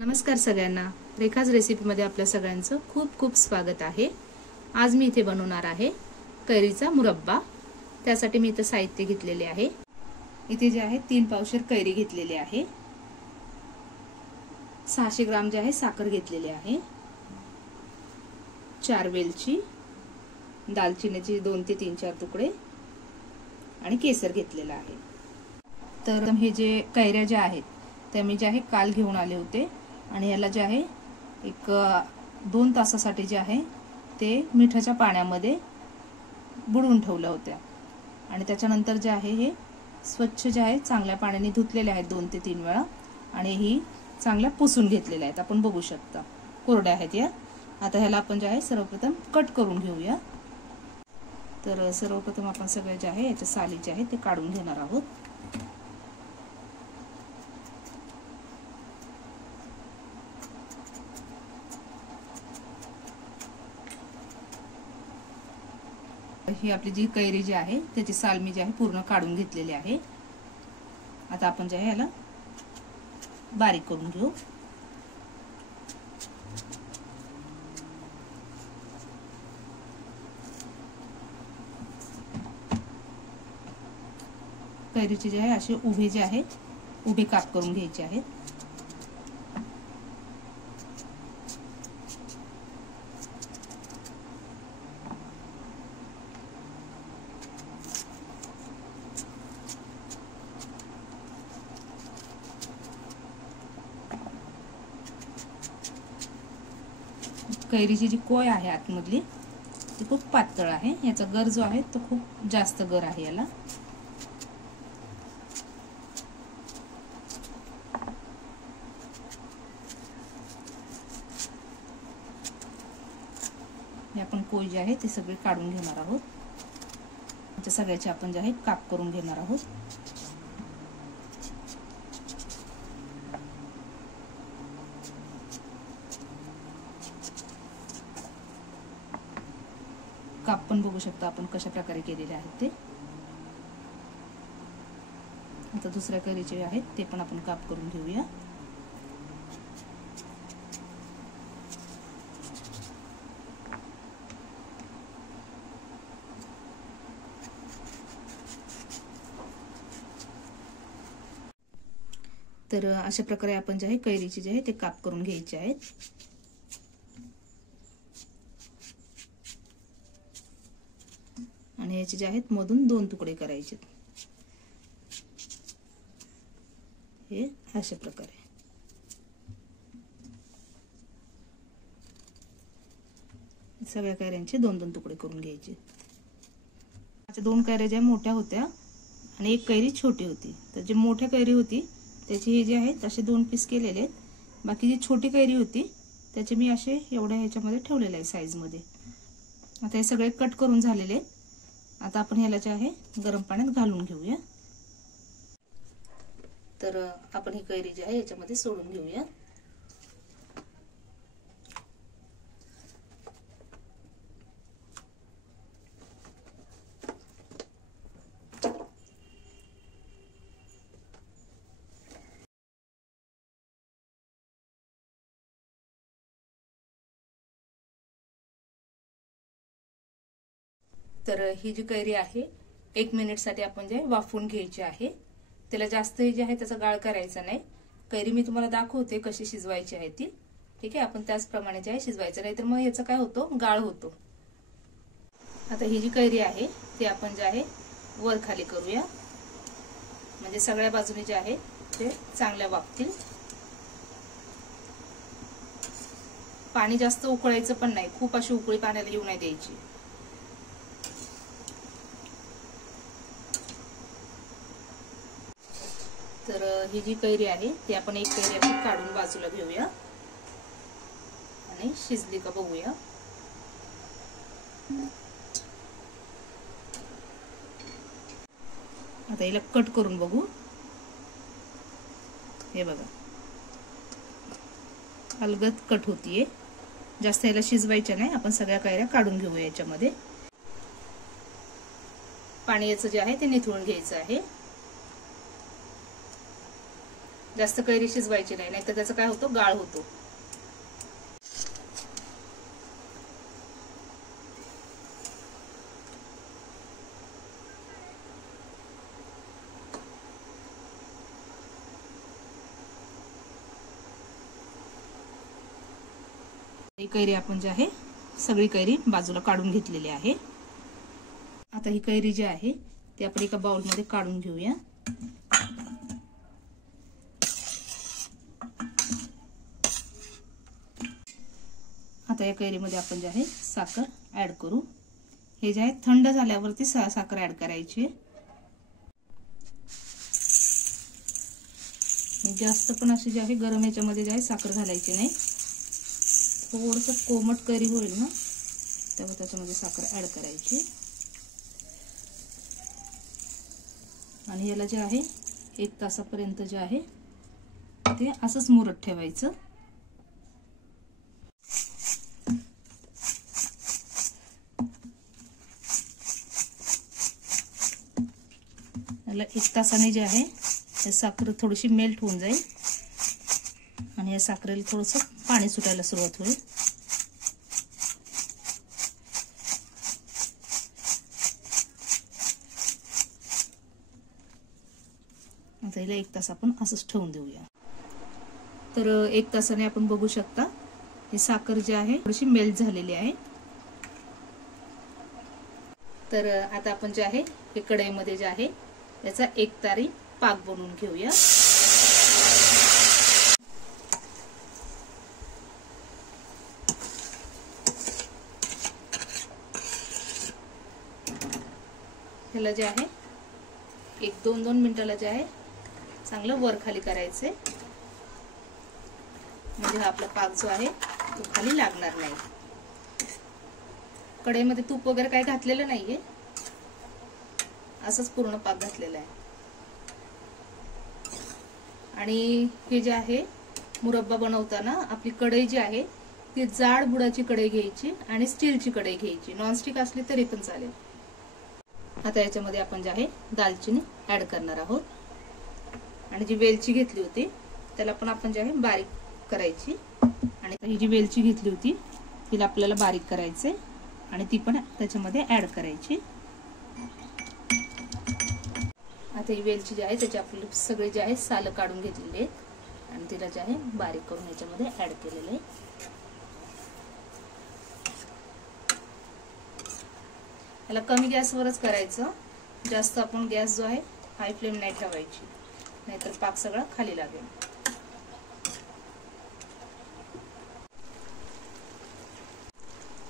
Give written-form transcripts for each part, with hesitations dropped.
नमस्कार सगळ्यांना, रेखाज रेसिपीमध्ये आपल्या सगळ्यांचं खूप खूप स्वागत आहे। आज मी इथे बनवणार आहे कैरीचा मुरब्बा। त्यासाठी मी इथे साहित्य घेतलेले आहे। इथे जे आहे 3 पावशेर कैरी घेतलेली आहे, 600 ग्राम जे आहे साखर घेतलेली आहे, 4 वेलची, दालचिनीचे 2 ते 3-4 तुकडे आणि केसर घेतलेला आहे। तर हे जे कैऱ्या ज्या आहेत त्या मी जे आहे काल घेऊन आले होते आणि याला जे आहे एक 2 तासासाठी जे आहे ते मिठाच्या पाण्यामध्ये बुडवून ठेवल्या होत्या आणि त्याच्यानंतर जे आहे हे स्वच्छ जे आहे चांगल्या पाण्याने धुतलेले आहेत 2 ते 3 वेळा आणि ही चांगल्या पुसून घेतलेल्या आहेत। आपण बघू शकता कोरड्या आहेत या। आता ह्याला आपण जे आहे सर्वप्रथम कट करून घेऊया। तर सर्वप्रथम आपण सगळे जे आहे याच्या साली जे आहे ते काढून घेणार आहोत। ही आपली जी कैरी जी आहे त्याची साल मी जी आहे पूर्ण काढून घेतलेली आहे। आता आपण जे आहे याला बारीक करून घेऊ। कैरीचे जे आहे असे उभे जे आहे उभे काप करून घ्यायचे आहेत। कैरीची जी कोय आहे आतमधली ती खूप पातळ आहे, याचा गर जो आहे तो खूप जास्त गर आहे याला। हे आपण कोय जे आहे ते सगळे काढून घेणार आहोत। त्या सगळ्याचे आपण जे आहे काप करून घेणार आहोत। काप पण बघू शकता आपण कशा प्रकारे केलेले आहेत ते। आता दुसऱ्या कैरीचे आहेत ते पण आपण काप करून घेऊया। तर अशा प्रकारे आपण जे आहे कैरीचे जे आहे ते काप करून घ्यायचे आहेत। आणि याचे जे आहेत मधून 2 तुकडे करायचे, हे अशा प्रकारे। सगळ्या कैऱ्यांचे 2-2 तुकडे करून घ्यायचे। अच्छा 2 कैऱ्या ज्या मोठ्या होत्या आणि एक कैरी छोटी होती, तर जी मोठ्या कैरी होती त्याचे हे जे आहेत असे 2 पीस केलेले आहेत। बाकी जी छोटी कैरी होती त्याचे मी असे एवढ्या ह्याच्यामध्ये ठेवलेले आहे साइज मध्ये। आता हे सगळे कट करून झालेले आहेत। आता आपण ह्याला जे आहे गरम पाण्यात घालून घेऊया। तर आपण ही कैरी जी आहे याच्यामध्ये सोडून घेऊया। तर ही जी कैरी आहे 1 मिनिट साठी आपण जे वाफवून घ्यायची आहे। त्याला जास्त जे आहे त्याचा गाळ करायचा नाही। कैरी मी तुम्हाला दाखवते कशी शिजवायची आहे ती, ठीक आहे। आपण त्याचप्रमाणे जे आहे शिजवायचं, नाही तर मग याचा काय होतो गाळ होतो। आता ही जी कैरी आहे ती आपण जे आहे वर खाली करूया, म्हणजे सगळ्या बाजूने जे आहे ते चांगल्या वाफतील। पाणी जास्त उकळायचं पण नाही, खूप अशी उकळी पाण्याला येऊ नाही द्यायची। तर ही जी कैरी आहे ती आपण एक कैरी अशी काढून बाजूला घेऊया आणि शिजली का बघूया। आता हिला कट करून बघू। हे बघा अलगद कट होतीये, जास्त याला शिजवायच्या नाही। आपण सगळ्या कैऱ्या काढून घेऊया याच्यामध्ये। पाणी याचं जे आहे ते निथळून घ्यायचं आहे। जास्त कैरी शिजवायची नाही, नाहीतर त्याचा काय होतो, गाळ होतो. ही कैरी आपण जी आहे सगळी कैरी बाजूला काढून घेतलेली आहे. आता ही कैरी जी आहे ती आपण एका बाउल मध्ये काढून घेऊया. आता या कैरीमध्ये आपण जे आहे साखर ऍड करू. हे जे आहे थंड झाल्यावरती साखर ऍड करायची. जास्त पण अशी जी आहे गरम याच्यामध्ये जे आहे साखर घालायची नाही. थोडंसं कोमट कैरी होईल ना तेव्हा त्याच्यामध्ये साखर ऍड करायची. आणि याला जे आहे 1 तासापर्यंत जे आहे ते असंच मुरत ठेवायचं. याला 1 तासाने जे आहे हे साखर थोडीशी मेल्ट होऊन जाईल आणि या साखरेला थोडंसं पाणी सुटायला सुरुवात होईल. आता हिला 1 तास आपण असंच ठेवून देऊया. तर 1 तासाने आपण बघू शकता ही साखर जी आहे थोडीशी मेल्ट झालेली आहे. तर आता आपण जे आहे हे कढईमध्ये जे आहे याचा 1 तारी पाक बनवून घेऊया. ह्याला जे आहे 1-2 मिनिटाला जे आहे चांगलं वर खाली करायचे, म्हणजे हा आपला पाक जो आहे तो खाली लागणार नाही. कढईमध्ये तूप वगैरे काही घातलेलं नाहीये, असंच पूर्ण पाक घातलेला आहे. आणि हे जे आहे मुरब्बा बनवताना आपली कढई जी आहे ती जाड बुडाची कढई घ्यायची आणि स्टीलची कढई घ्यायची. नॉनस्टिक असली तरी पण चालेल. आता याच्यामध्ये आपण जे आहे दालचिनी ऍड करणार आहोत. आणि जी वेलची घेतली होती त्याला पण आपण जे आहे बारीक करायची. आणि ही जी वेलची घेतली होती तिला आपल्याला बारीक करायचे आणि ती पण त्याच्यामध्ये ऍड करायची. आता ही वेलची जी आहे त्याची आपली सगळे जे आहे साल काढून घेतलेले आहेत आणि तिला जे आहे बारीक करून याच्यामध्ये ऍड केलेले आहे. याला कमी गॅसवरच करायचं. जास्त आपण गॅस जो आहे हाय फ्लेम नाही ठेवायची, नाहीतर पाक सगळा खाली लागेल.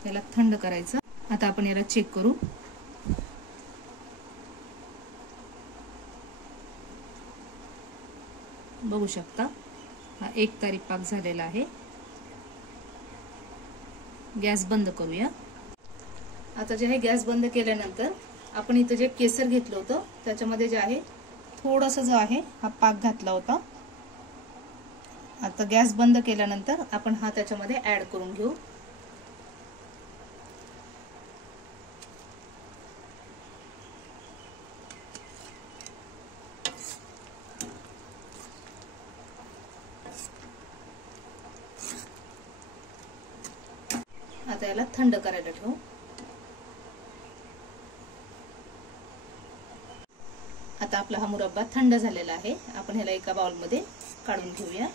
याला थंड करायचं. आता आपण याला चेक करू. बघू शकता हा 1 तारी पाक झालेला आहे. गॅस बंद करूया. आता जे आहे गॅस बंद केल्यानंतर आपण इथं जे केसर घेतलं होतं त्याच्यामध्ये जे आहे थोडासा जो आहे हा पाक घातला होता. आता गॅस बंद केल्यानंतर आपण हा त्याच्यामध्ये ऍड करून घेऊ. आता याला थंड करायला ठेवू. आता आपला हा मुरब्बा थंड झालेला आहे. आपण ह्याला एका बाउल मध्ये काढून घेऊया.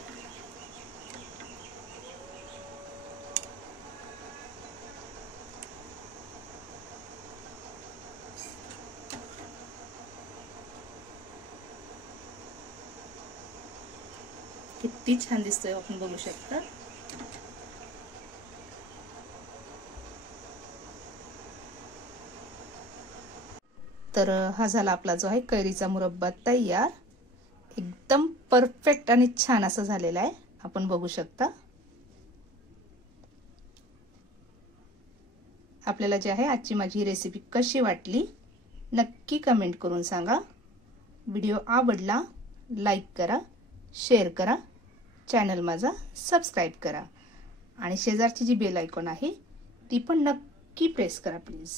किती छान दिसतोय आपण बघू शकता. तर हा झाला आपला जो आहे कैरीचा मुरब्बा तयार. एकदम परफेक्ट आणि छान असं झालेला आहे. आपण बघू शकता. आपल्याला जे आहे आजची माझी रेसिपी कशी वाटली नक्की कमेंट करून सांगा. व्हिडिओ आवडला लाईक करा, शेअर करा, चॅनल माझा सबस्क्राईब करा आणि शेजारची जी बेल आयकॉन आहे ती पण नक्की प्रेस करा प्लीज.